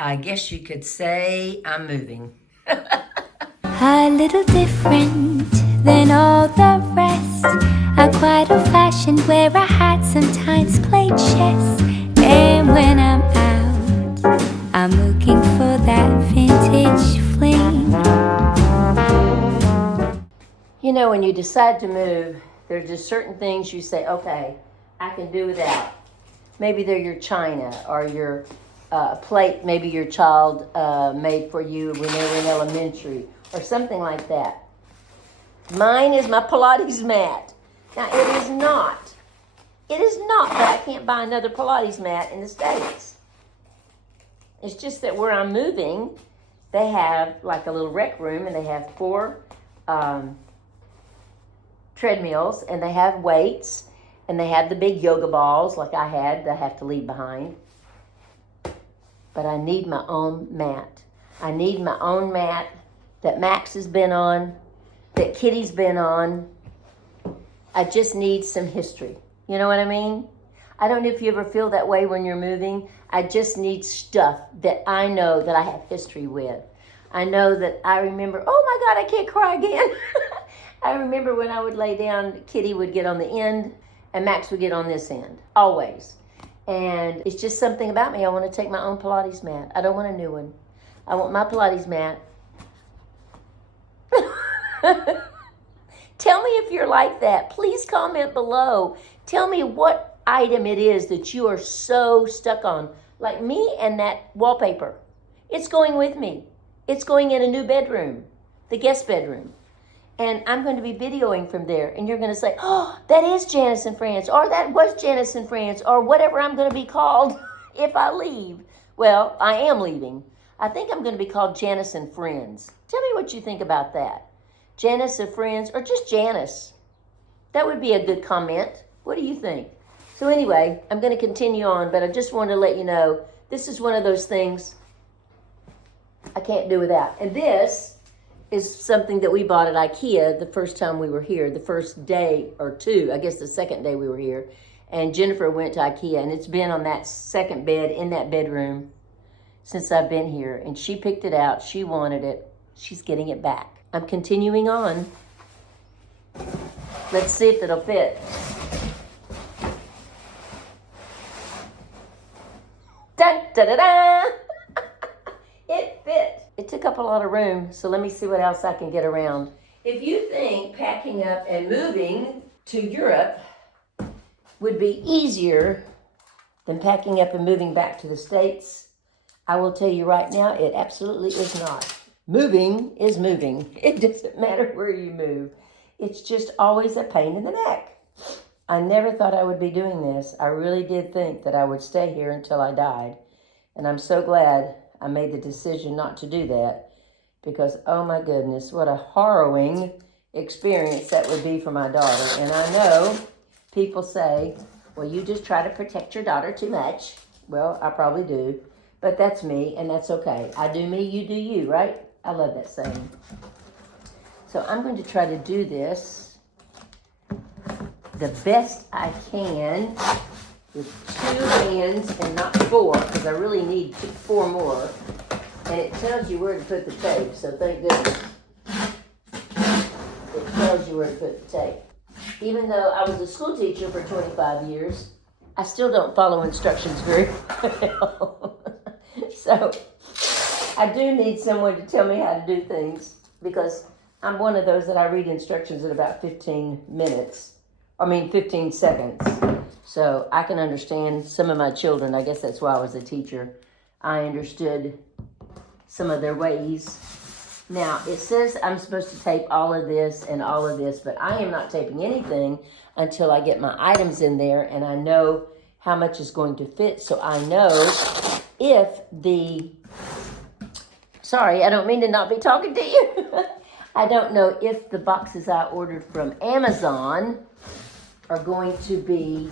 I guess you could say I'm moving. A little different than all the rest. I'm quite old-fashioned where I had sometimes played chess. And when I'm out, I'm looking for that vintage fling. You know, when you decide to move, there's just certain things you say, okay, I can do without. Maybe they're your china or your plate maybe your child made for you when they were in elementary or something like that. Mine is my Pilates mat. Now, it is not that I can't buy another Pilates mat in the States. It's just that where I'm moving, they have like a little rec room and they have 4 treadmills and they have weights and they have the big yoga balls like I had that I have to leave behind. But I need my own mat. I need my own mat that Max has been on, that Kitty's been on. I just need some history. You know what I mean? I don't know if you ever feel that way when you're moving. I just need stuff that I know that I have history with. I know that I remember, oh my God, I can't cry again. I remember when I would lay down, Kitty would get on the end and Max would get on this end, always. And it's just something about me. I want to take my own Pilates mat. I don't want a new one. I want my Pilates mat. Tell me if you're like that. Please comment below. Tell me what item it is that you are so stuck on. Like me and that wallpaper. It's going with me. It's going in a new bedroom, the guest bedroom. And I'm going to be videoing from there. And you're going to say, oh, that is Janice in France. Or that was Janice in France. Or whatever I'm going to be called if I leave. Well, I am leaving. I think I'm going to be called Janice and Friends. Tell me what you think about that. Janice and Friends, or just Janice. That would be a good comment. What do you think? So anyway, I'm going to continue on, but I just wanted to let you know, this is one of those things I can't do without. And this is something that we bought at IKEA the first time we were here, the first day or two, I guess the second day we were here. And Jennifer went to IKEA, and it's been on that second bed in that bedroom since I've been here. And she picked it out. She wanted it. She's getting it back. I'm continuing on. Let's see if it'll fit. Dun, da, da, da. It fit. It took up a lot of room, so let me see what else I can get around. If you think packing up and moving to Europe would be easier than packing up and moving back to the States, I will tell you right now, it absolutely is not. Moving is moving. It doesn't matter where you move. It's just always a pain in the neck. I never thought I would be doing this. I really did think that I would stay here until I died. And I'm so glad I made the decision not to do that because, oh my goodness, what a harrowing experience that would be for my daughter. And I know people say, well, you just try to protect your daughter too much. Well, I probably do, but that's me and that's okay. I do me, you do you, right? I love that saying. So I'm going to try to do this the best I can with 2 hands and not 4, because I really need 4 more. And it tells you where to put the tape, so thank goodness. It tells you where to put the tape. Even though I was a school teacher for 25 years, I still don't follow instructions very well. So I do need someone to tell me how to do things, because I'm one of those that I read instructions in about 15 seconds. So I can understand some of my children. I guess that's why I was a teacher. I understood some of their ways. Now, it says I'm supposed to tape all of this and all of this, but I am not taping anything until I get my items in there and I know how much is going to fit. So I know if sorry, I don't mean to not be talking to you. I don't know if the boxes I ordered from Amazon are going to be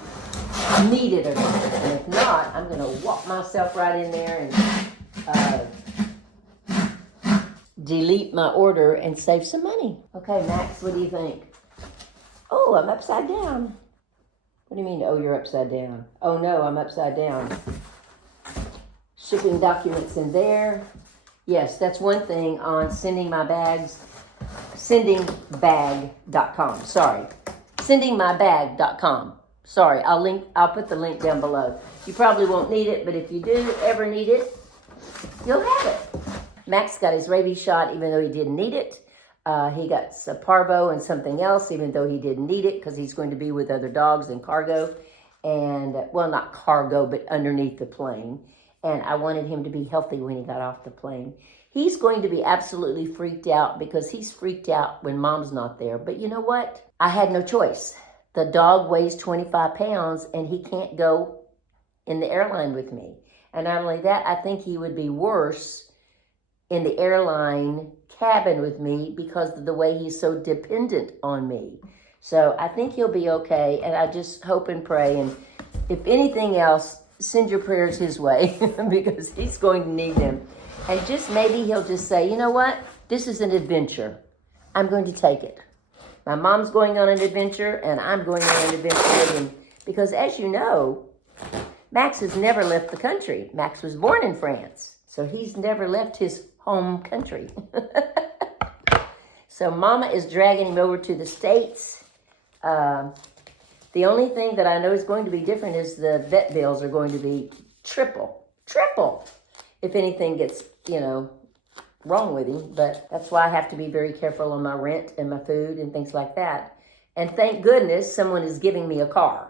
needed or not. And if not, I'm going to walk myself right in there and delete my order and save some money. Okay, Max, what do you think? Oh, I'm upside down. What do you mean, oh, you're upside down? Oh, no, I'm upside down. shipping documents in there. Yes, that's one thing on sending my bags. Sendingbag.com. Sorry. Sendingmybag.com. Sorry, I'll put the link down below. You probably won't need it, but if you do ever need it, you'll have it. Max got his rabies shot even though he didn't need it. He got a parvo and something else even though he didn't need it because he's going to be with other dogs in cargo. And, well, not cargo, but underneath the plane. And I wanted him to be healthy when he got off the plane. He's going to be absolutely freaked out because he's freaked out when mom's not there. But you know what? I had no choice. The dog weighs 25 pounds and he can't go in the airline with me. And not only that, I think he would be worse in the airline cabin with me because of the way he's so dependent on me. So I think he'll be okay. And I just hope and pray. And if anything else, send your prayers his way because he's going to need them. And just maybe he'll just say, you know what? This is an adventure. I'm going to take it. My mom's going on an adventure, and I'm going on an adventure with him. Because as you know, Max has never left the country. Max was born in France, so he's never left his home country. So Mama is dragging him over to the States. The only thing that I know is going to be different is the vet bills are going to be triple, if anything gets, wrong with him. But that's why I have to be very careful on my rent and my food and things like that. And thank goodness someone is giving me a car.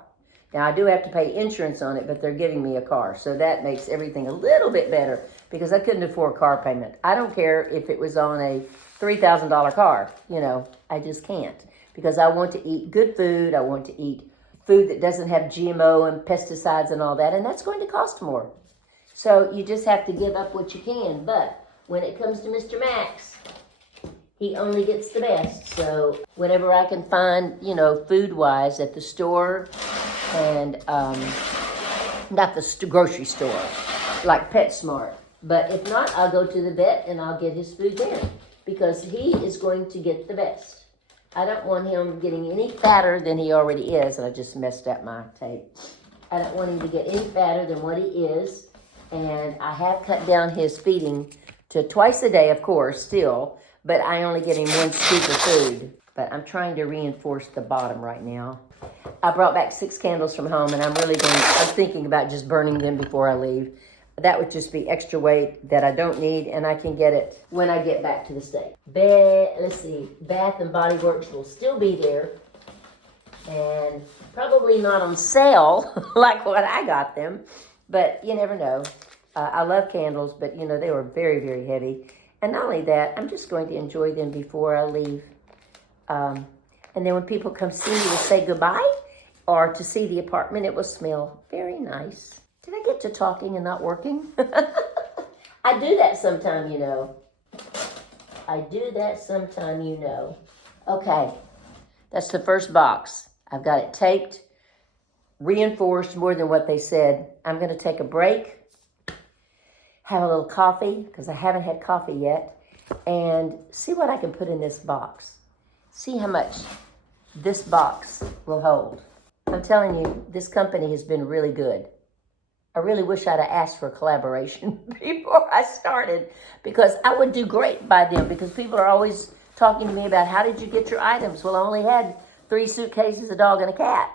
Now I do have to pay insurance on it, but they're giving me a car. So that makes everything a little bit better because I couldn't afford car payment. I don't care if it was on a $3,000 car, I just can't because I want to eat good food. I want to eat food that doesn't have GMO and pesticides and all that. And that's going to cost more. So you just have to give up what you can. But when it comes to Mr. Max, he only gets the best. So whatever I can find, food-wise at the store and not the grocery store, like PetSmart. But if not, I'll go to the vet and I'll get his food there because he is going to get the best. I don't want him getting any fatter than he already is. And I just messed up my tape. I don't want him to get any fatter than what he is. And I have cut down his feeding to twice a day, of course, still, but I only get him 1 scoop of food. But I'm trying to reinforce the bottom right now. I brought back 6 candles from home, and I'm thinking about just burning them before I leave. That would just be extra weight that I don't need, and I can get it when I get back to the States. Let's see, Bath and Body Works will still be there, and probably not on sale like what I got them, but you never know. I love candles, but they were very, very heavy. And not only that, I'm just going to enjoy them before I leave. And then when people come see me to say goodbye or to see the apartment, it will smell very nice. Did I get to talking and not working? I do that sometime, I do that sometime, Okay, that's the first box. I've got it taped, reinforced more than what they said. I'm going to take a break, have a little coffee, because I haven't had coffee yet, and see what I can put in this box. See how much this box will hold. I'm telling you, this company has been really good. I really wish I'd have asked for collaboration before I started because I would do great by them because people are always talking to me about how did you get your items? Well, I only had 3 suitcases, a dog, and a cat.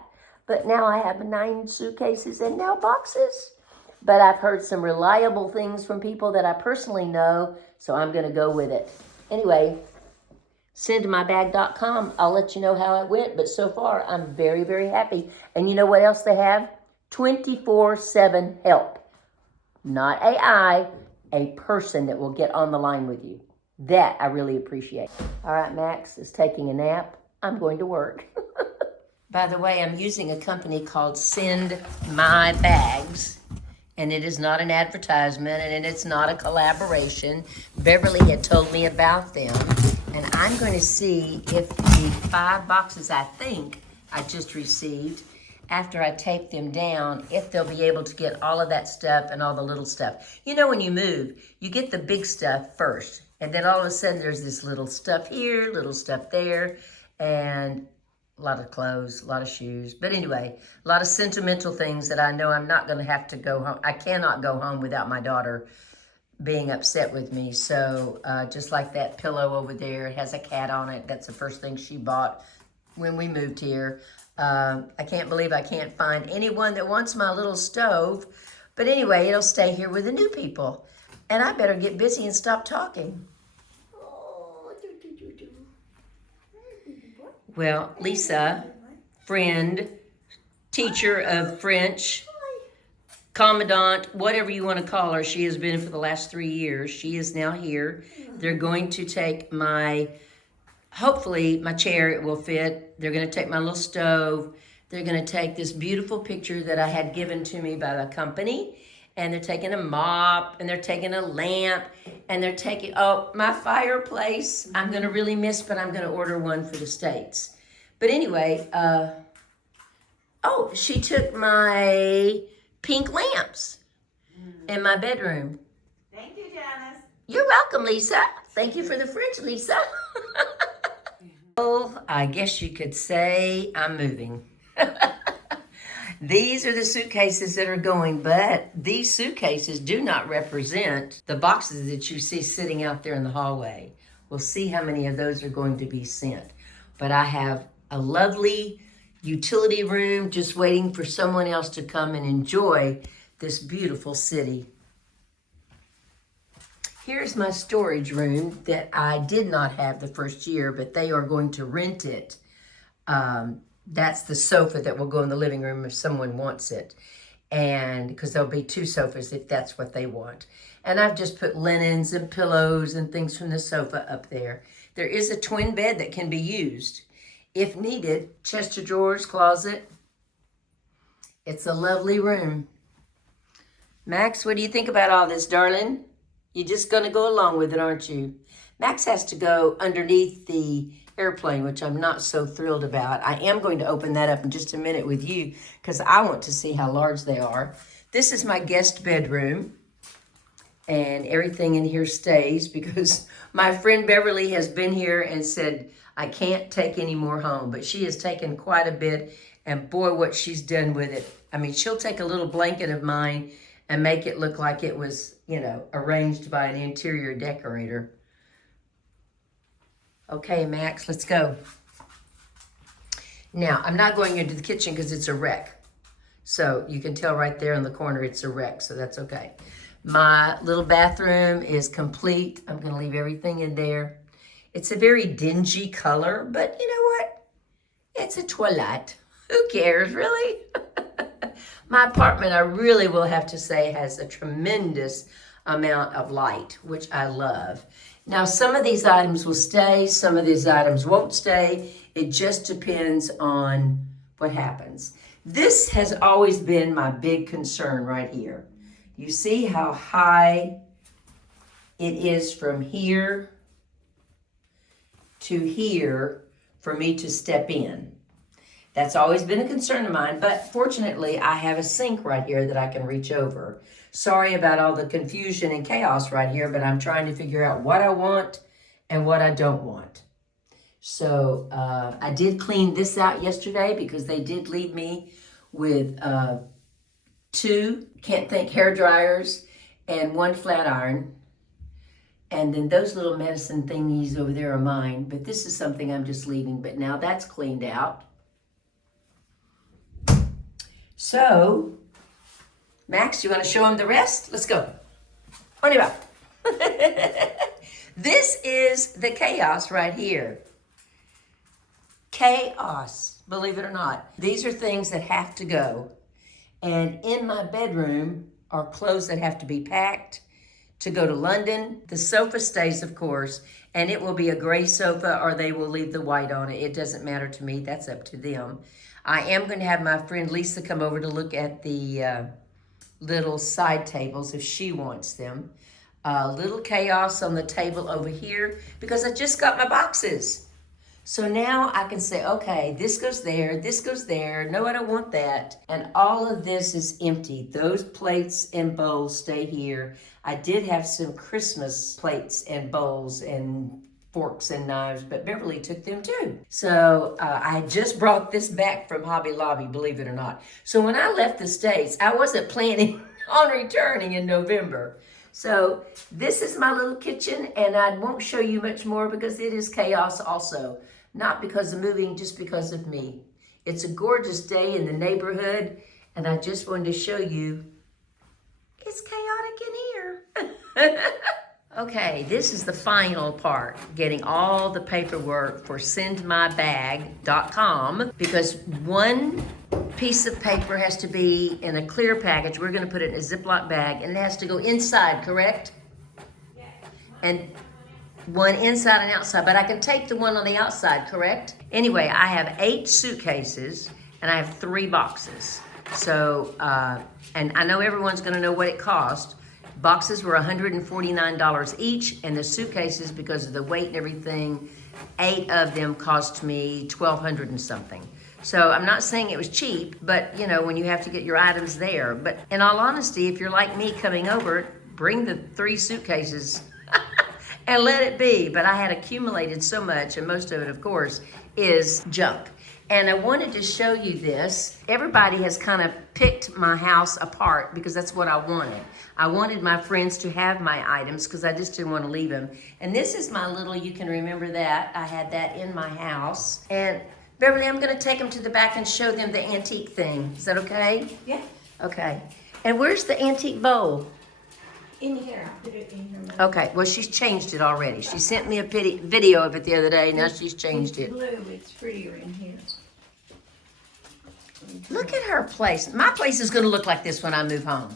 But now I have 9 suitcases and now boxes. But I've heard some reliable things from people that I personally know, so I'm going to go with it. Anyway, sendmybag.com. I'll let you know how it went, but so far I'm very, very happy. And you know what else they have? 24/7 help. Not AI, a person that will get on the line with you. That I really appreciate. All right, Max is taking a nap. I'm going to work. By the way, I'm using a company called Send My Bags. And it is not an advertisement and it's not a collaboration. Beverly had told me about them. And I'm going to see if the 5 boxes I think I just received, after I tape them down, if they'll be able to get all of that stuff and all the little stuff. When you move, you get the big stuff first. And then all of a sudden there's this little stuff here, little stuff there. And a lot of clothes, a lot of shoes. But anyway, a lot of sentimental things that I know I'm not going to have to go home. I cannot go home without my daughter being upset with me. So just like that pillow over there, it has a cat on it. That's the first thing she bought when we moved here. I can't believe I can't find anyone that wants my little stove. But anyway, it'll stay here with the new people. And I better get busy and stop talking. Well, Lisa, friend, teacher of French, commandant, whatever you want to call her, she has been for the last 3 years. She is now here. They're going to take hopefully my chair, it will fit. They're going to take my little stove. They're going to take this beautiful picture that I had given to me by the company. And they're taking a mop, and they're taking a lamp, and they're taking, my fireplace. I'm going to really miss, but I'm going to order one for the States. But anyway, she took my pink lamps in my bedroom. Thank you, Janice. You're welcome, Lisa. Thank you for the French, Lisa. Well, I guess you could say I'm moving. These are the suitcases that are going, but these suitcases do not represent the boxes that you see sitting out there in the hallway. We'll see how many of those are going to be sent. But I have a lovely utility room just waiting for someone else to come and enjoy this beautiful city. Here's my storage room that I did not have the first year, but they are going to rent it. That's the sofa that will go in the living room if someone wants it. And because there'll be 2 sofas if that's what they want. And I've just put linens and pillows and things from the sofa up there. There is a twin bed that can be used if needed. Chest of drawers, closet. It's a lovely room. Max, what do you think about all this, darling? You're just going to go along with it, aren't you? Max has to go underneath the airplane, which I'm not so thrilled about. I am going to open that up in just a minute with you because I want to see how large they are. This is my guest bedroom, and everything in here stays because my friend Beverly has been here and said, I can't take any more home, but she has taken quite a bit, and boy, what she's done with it. I mean, she'll take a little blanket of mine and make it look like it was, arranged by an interior decorator. Okay, Max, let's go. Now, I'm not going into the kitchen because it's a wreck. So you can tell right there in the corner it's a wreck, so that's okay. My little bathroom is complete. I'm going to leave everything in there. It's a very dingy color, but you know what? It's a toilette. Who cares, really? My apartment, I really will have to say, has a tremendous amount of light, which I love. Now, some of these items will stay, some of these items won't stay. It just depends on what happens. This has always been my big concern right here. You see how high it is from here to here for me to step in. That's always been a concern of mine, but fortunately I have a sink right here that I can reach over. Sorry about all the confusion and chaos right here, but I'm trying to figure out what I want and what I don't want. So I did clean this out yesterday because they did leave me with 2, can't think, hair dryers and 1 flat iron. And then those little medicine thingies over there are mine, but this is something I'm just leaving. But now that's cleaned out. So, Max, you want to show them the rest? Let's go. On your back. This is the chaos right here. Chaos, believe it or not. These are things that have to go. And in my bedroom are clothes that have to be packed to go to London. The sofa stays, of course, and it will be a gray sofa or they will leave the white on it. It doesn't matter to me. That's up to them. I am going to have my friend Lisa come over to look at the little side tables if she wants them. Little chaos on the table over here because I just got my boxes. So now I can say, okay, this goes there. No, I don't want that. And all of this is empty. Those plates and bowls stay here. I did have some Christmas plates and bowls and forks and knives, but Beverly took them too. So I had just brought this back from Hobby Lobby, believe it or not. So when I left the States, I wasn't planning on returning in November. So this is my little kitchen, and I won't show you much more because it is chaos also. Not because of moving, just because of me. It's a gorgeous day in the neighborhood, and I just wanted to show you it's chaotic in here. Okay, this is the final part, getting all the paperwork for sendmybag.com, because one piece of paper has to be in a clear package. We're gonna put it in a Ziploc bag, and it has to go inside, correct? Yeah. And one inside and outside, but I can take the one on the outside, correct? Anyway, I have 8 suitcases, and I have 3 boxes. So, and I know everyone's gonna know what it cost. Boxes were $149 each, and the suitcases, because of the weight and everything, 8 of them cost me $1,200 and something. So I'm not saying it was cheap, but you know, when you have to get your items there. But in all honesty, if you're like me coming over, bring the 3 suitcases and let it be. But I had accumulated so much, and most of it, of course, is junk. And I wanted to show you this. Everybody has kind of picked my house apart because that's what I wanted. I wanted my friends to have my items because I just didn't want to leave them. And this is my little, you can remember that. I had that in my house. And Beverly, I'm gonna take them to the back and show them the antique thing. Is that okay? Yeah. Okay. And where's the antique bowl? In here, I put it in here. Okay, well, she's changed it already. She sent me a video of it the other day. Now she's changed it. It's blue, it's prettier in here. Look at her place. My place is going to look like this when I move home.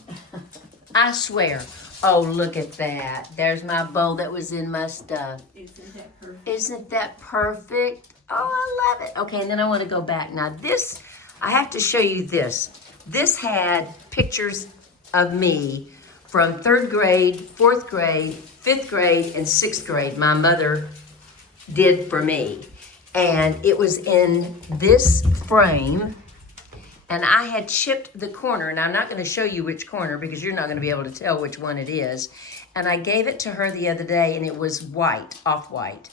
I swear. Oh, look at that. There's my bowl that was in my stuff. Isn't that perfect? Isn't that perfect? Oh, I love it. Okay, and then I want to go back. Now this, I have to show you this. This had pictures of me from 3rd grade, 4th grade, 5th grade, and 6th grade. My mother did for me. And it was in this frame. And I had chipped the corner, and I'm not going to show you which corner because you're not going to be able to tell which one it is. And I gave it to her the other day, and it was white, off-white,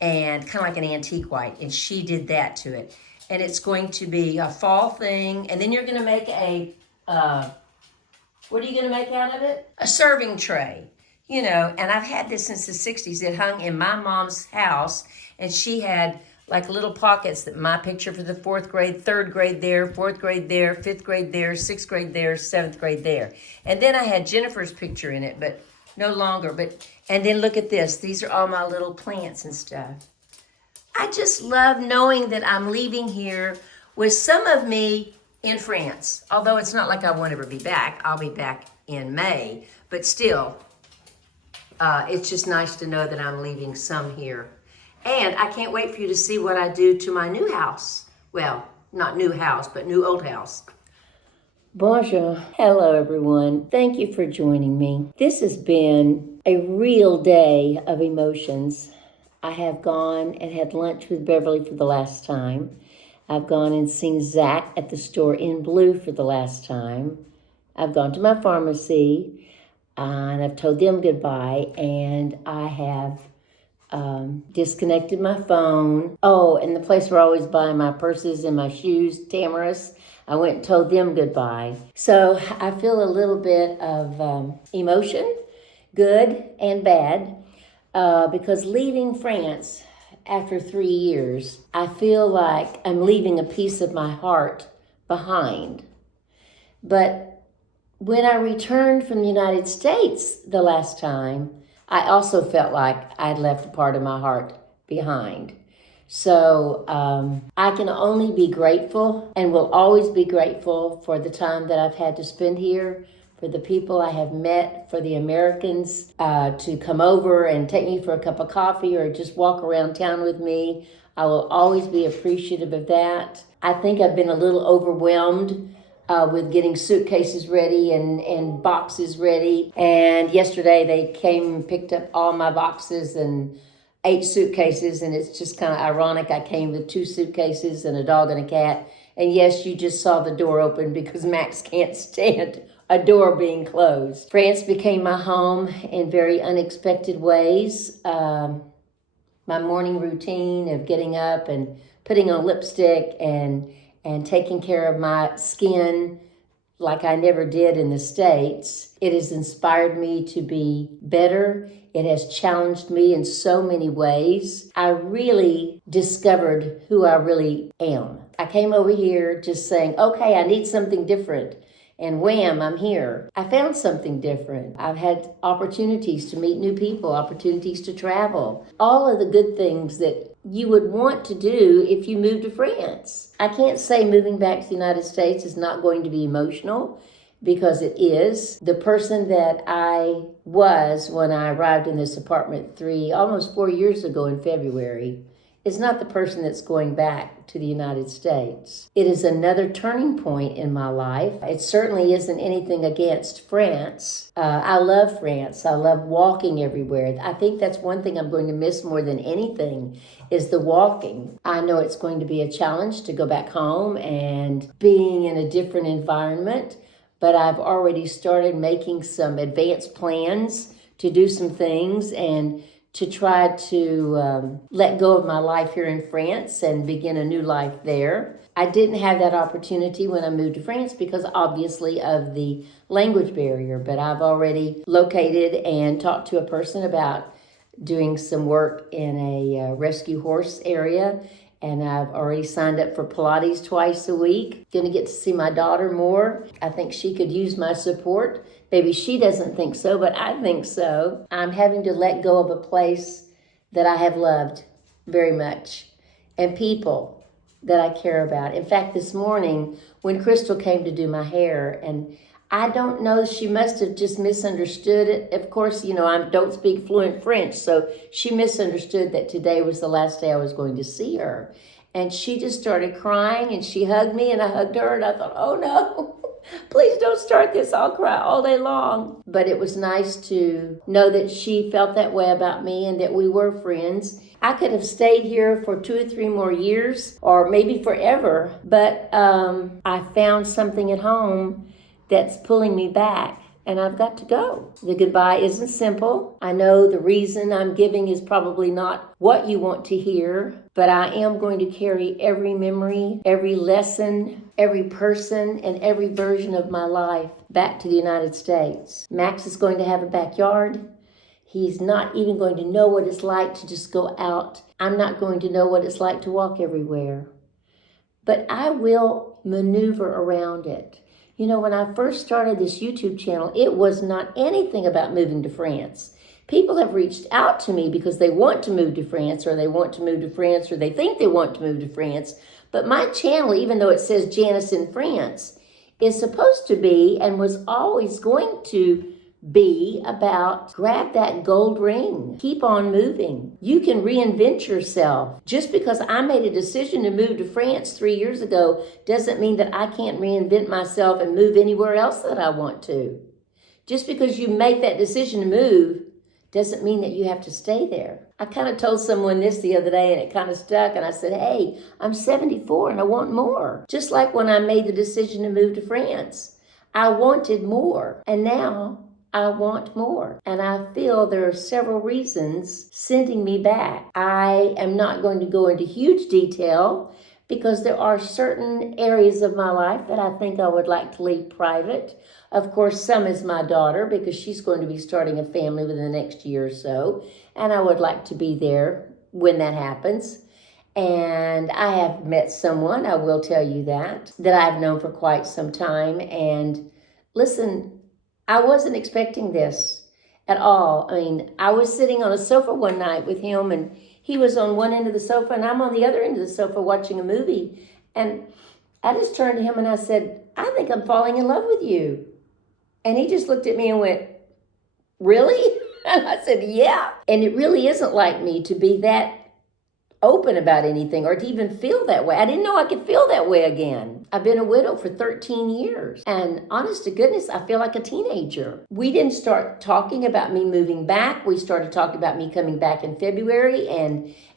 and kind of like an antique white, and she did that to it. And it's going to be a fall thing, and then you're going to make a, what are you going to make out of it? A serving tray, you know, and I've had this since the 60s. It hung in my mom's house, and she had like little pockets that my picture for the 4th grade, 3rd grade there, 4th grade there, 5th grade there, 6th grade there, 7th grade there. And then I had Jennifer's picture in it, but no longer. And then look at this. These are all my little plants and stuff. I just love knowing that I'm leaving here with some of me in France. Although it's not like I won't ever be back. I'll be back in May. But still, it's just nice to know that I'm leaving some here. And I can't wait for you to see what I do to my new house. Well, not new house, but new old house. Bonjour. Hello, everyone. Thank you for joining me. This has been a real day of emotions. I have gone and had lunch with Beverly for the last time. I've gone and seen Zach at the store in Blue for the last time. I've gone to my pharmacy, and I've told them goodbye, and I have disconnected my phone. Oh, and the place where I always buy my purses and my shoes, Tamara's, I went and told them goodbye. So I feel a little bit of emotion, good and bad, because leaving France after 3 years, I feel like I'm leaving a piece of my heart behind. But when I returned from the United States the last time, I also felt like I'd left a part of my heart behind. So I can only be grateful and will always be grateful for the time that I've had to spend here, for the people I have met, for the Americans to come over and take me for a cup of coffee or just walk around town with me. I will always be appreciative of that. I think I've been a little overwhelmed with getting suitcases ready and boxes ready. And yesterday they came and picked up all my boxes and 8 suitcases, and it's just kind of ironic. I came with 2 suitcases and a dog and a cat. And yes, you just saw the door open because Max can't stand a door being closed. France became my home in very unexpected ways. my morning routine of getting up and putting on lipstick and taking care of my skin like I never did in the States. It has inspired me to be better. It has challenged me in so many ways. I really discovered who I really am. I came over here just saying, okay, I need something different. And wham, I'm here. I found something different. I've had opportunities to meet new people, opportunities to travel. All of the good things that you would want to do if you moved to France. I can't say moving back to the United States is not going to be emotional, because it is. The person that I was when I arrived in this apartment almost 4 years ago in February, is not the person that's going back to the United States. It is another turning point in my life. It certainly isn't anything against France. I love France. I love walking everywhere. I think that's one thing I'm going to miss more than anything is the walking. I know it's going to be a challenge to go back home and being in a different environment, but I've already started making some advanced plans to do some things and to try to let go of my life here in France and begin a new life there. I didn't have that opportunity when I moved to France because obviously of the language barrier, but I've already located and talked to a person about doing some work in a rescue horse area, and I've already signed up for Pilates twice a week. Gonna get to see my daughter more. I think she could use my support. Maybe she doesn't think so, but I think so. I'm having to let go of a place that I have loved very much and people that I care about. In fact, this morning when Crystal came to do my hair, and I don't know, she must have just misunderstood it. Of course, I don't speak fluent French, so she misunderstood that today was the last day I was going to see her. And she just started crying, and she hugged me, and I hugged her, and I thought, oh no, please don't start this. I'll cry all day long. But it was nice to know that she felt that way about me and that we were friends. I could have stayed here for 2 or 3 more years, or maybe forever, but I found something at home that's pulling me back, and I've got to go. The goodbye isn't simple. I know the reason I'm giving is probably not what you want to hear, but I am going to carry every memory, every lesson, every person, and every version of my life back to the United States. Max is going to have a backyard. He's not even going to know what it's like to just go out. I'm not going to know what it's like to walk everywhere. But I will maneuver around it. When I first started this YouTube channel, it was not anything about moving to France. People have reached out to me because they want to move to France, or they want to move to France, or they think they want to move to France. But my channel, even though it says Janice in France, is supposed to be and was always going to be about grab that gold ring. Keep on moving. You can reinvent yourself. Just because I made a decision to move to France 3 years ago doesn't mean that I can't reinvent myself and move anywhere else that I want to. Just because you make that decision to move doesn't mean that you have to stay there. I kind of told someone this the other day and it kind of stuck, and I said, hey, I'm 74 and I want more. Just like when I made the decision to move to France, I wanted more, and now I want more. And I feel there are several reasons sending me back. I am not going to go into huge detail because there are certain areas of my life that I think I would like to leave private. Of course, some is my daughter because she's going to be starting a family within the next year or so. And I would like to be there when that happens. And I have met someone, I will tell you that I've known for quite some time. And listen, I wasn't expecting this at all. I mean, I was sitting on a sofa one night with him, and he was on one end of the sofa and I'm on the other end of the sofa watching a movie. And I just turned to him and I said, I think I'm falling in love with you. And he just looked at me and went, really? And I said, yeah. And it really isn't like me to be that open about anything or to even feel that way. I didn't know I could feel that way again. I've been a widow for 13 years. And honest to goodness, I feel like a teenager. We didn't start talking about me moving back. We started talking about me coming back in February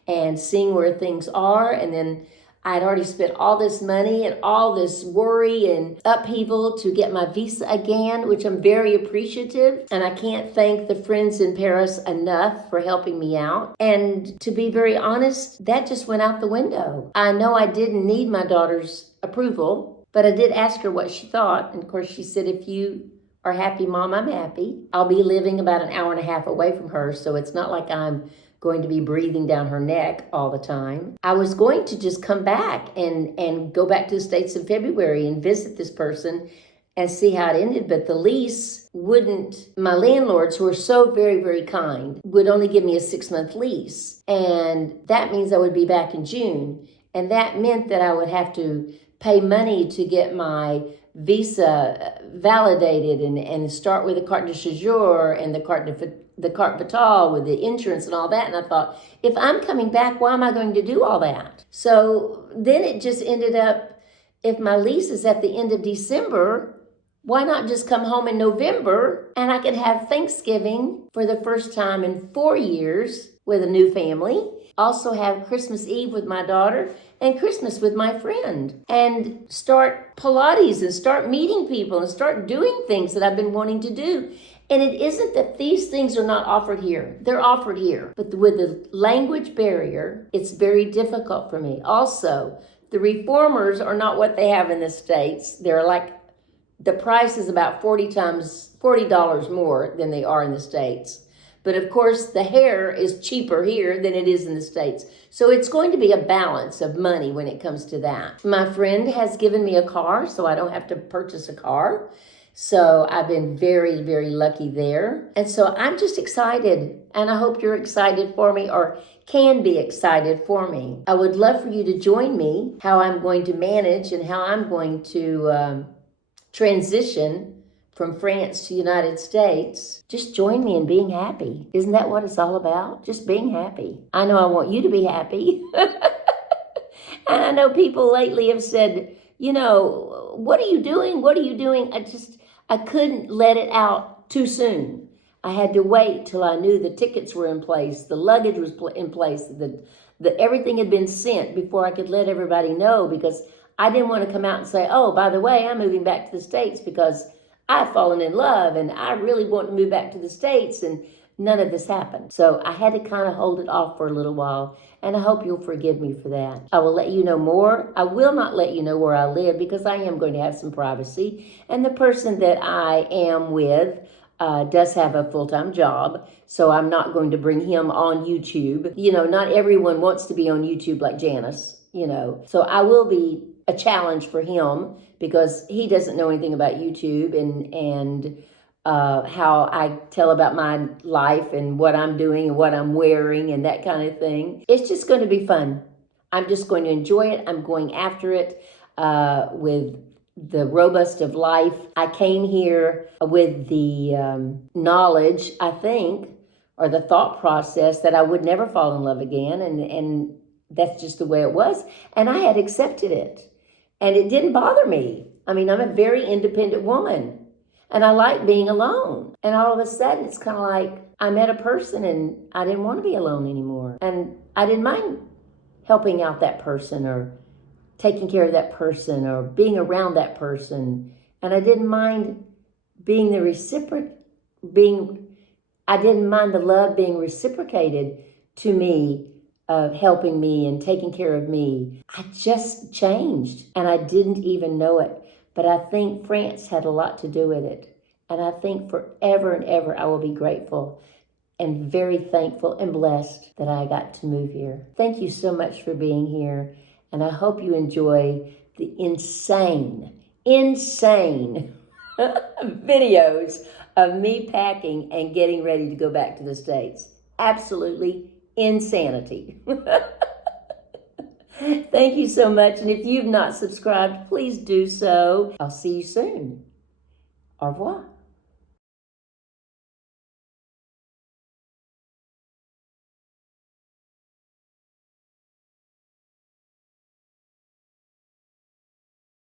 and seeing where things are. And then I'd already spent all this money and all this worry and upheaval to get my visa again, which I'm very appreciative. And I can't thank the friends in Paris enough for helping me out. And to be very honest, that just went out the window. I know I didn't need my daughter's approval, but I did ask her what she thought. And of course, she said, if you are happy, Mom, I'm happy. I'll be living about an hour and a half away from her, so it's not like I'm going to be breathing down her neck all the time. I was going to just come back and go back to the States in February and visit this person and see how it ended, but the lease wouldn't, my landlords, who are so very, very kind, would only give me a 6-month lease. And that means I would be back in June. And that meant that I would have to pay money to get my visa validated and start with the carte de séjour and the carte vitale with the insurance and all that. And I thought, if I'm coming back, why am I going to do all that? So then it just ended up, if my lease is at the end of December, why not just come home in November and I could have Thanksgiving for the first time in 4 years with a new family. Also have Christmas Eve with my daughter and Christmas with my friend, and start Pilates and start meeting people and start doing things that I've been wanting to do. And it isn't that these things are not offered here. They're offered here. But with the language barrier, it's very difficult for me. Also, the reformers are not what they have in the States. They're like, the price is about $40 more than they are in the States. But of course, the hair is cheaper here than it is in the States. So it's going to be a balance of money when it comes to that. My friend has given me a car, so I don't have to purchase a car. So I've been very, very lucky there. And so I'm just excited. And I hope you're excited for me, or can be excited for me. I would love for you to join me, how I'm going to manage and how I'm going to transition from France to United States. Just join me in being happy. Isn't that what it's all about? Just being happy. I know I want you to be happy. And I know people lately have said, you know, what are you doing? What are you doing? I couldn't let it out too soon. I had to wait till I knew the tickets were in place, the luggage was in place, the everything had been sent before I could let everybody know, because I didn't want to come out and say, oh, by the way, I'm moving back to the States because I've fallen in love and I really want to move back to the States, and none of this happened. So I had to kind of hold it off for a little while, and I hope you'll forgive me for that. I will let you know more. I will not let you know where I live because I am going to have some privacy. And the person that I am with does have a full-time job, so I'm not going to bring him on YouTube. You know, not everyone wants to be on YouTube like Janice, you know. So I will be a challenge for him because he doesn't know anything about YouTube and how I tell about my life and what I'm doing and what I'm wearing and that kind of thing. It's just going to be fun. I'm just going to enjoy it. I'm going after it with the robust of life. I came here with the knowledge, I think, or the thought process that I would never fall in love again, and that's just the way it was. And I had accepted it. And it didn't bother me. I mean, I'm a very independent woman and I like being alone. And all of a sudden, it's kind of like I met a person and I didn't want to be alone anymore. And I didn't mind helping out that person or taking care of that person or being around that person. And I didn't mind being the I didn't mind the love being reciprocated to me, of helping me and taking care of me. I just changed and I didn't even know it. But I think France had a lot to do with it. And I think forever and ever I will be grateful and very thankful and blessed that I got to move here. Thank you so much for being here. And I hope you enjoy the insane videos of me packing and getting ready to go back to the States. Absolutely insanity. Thank you so much. And if you've not subscribed, please do so. I'll see you soon. Au revoir.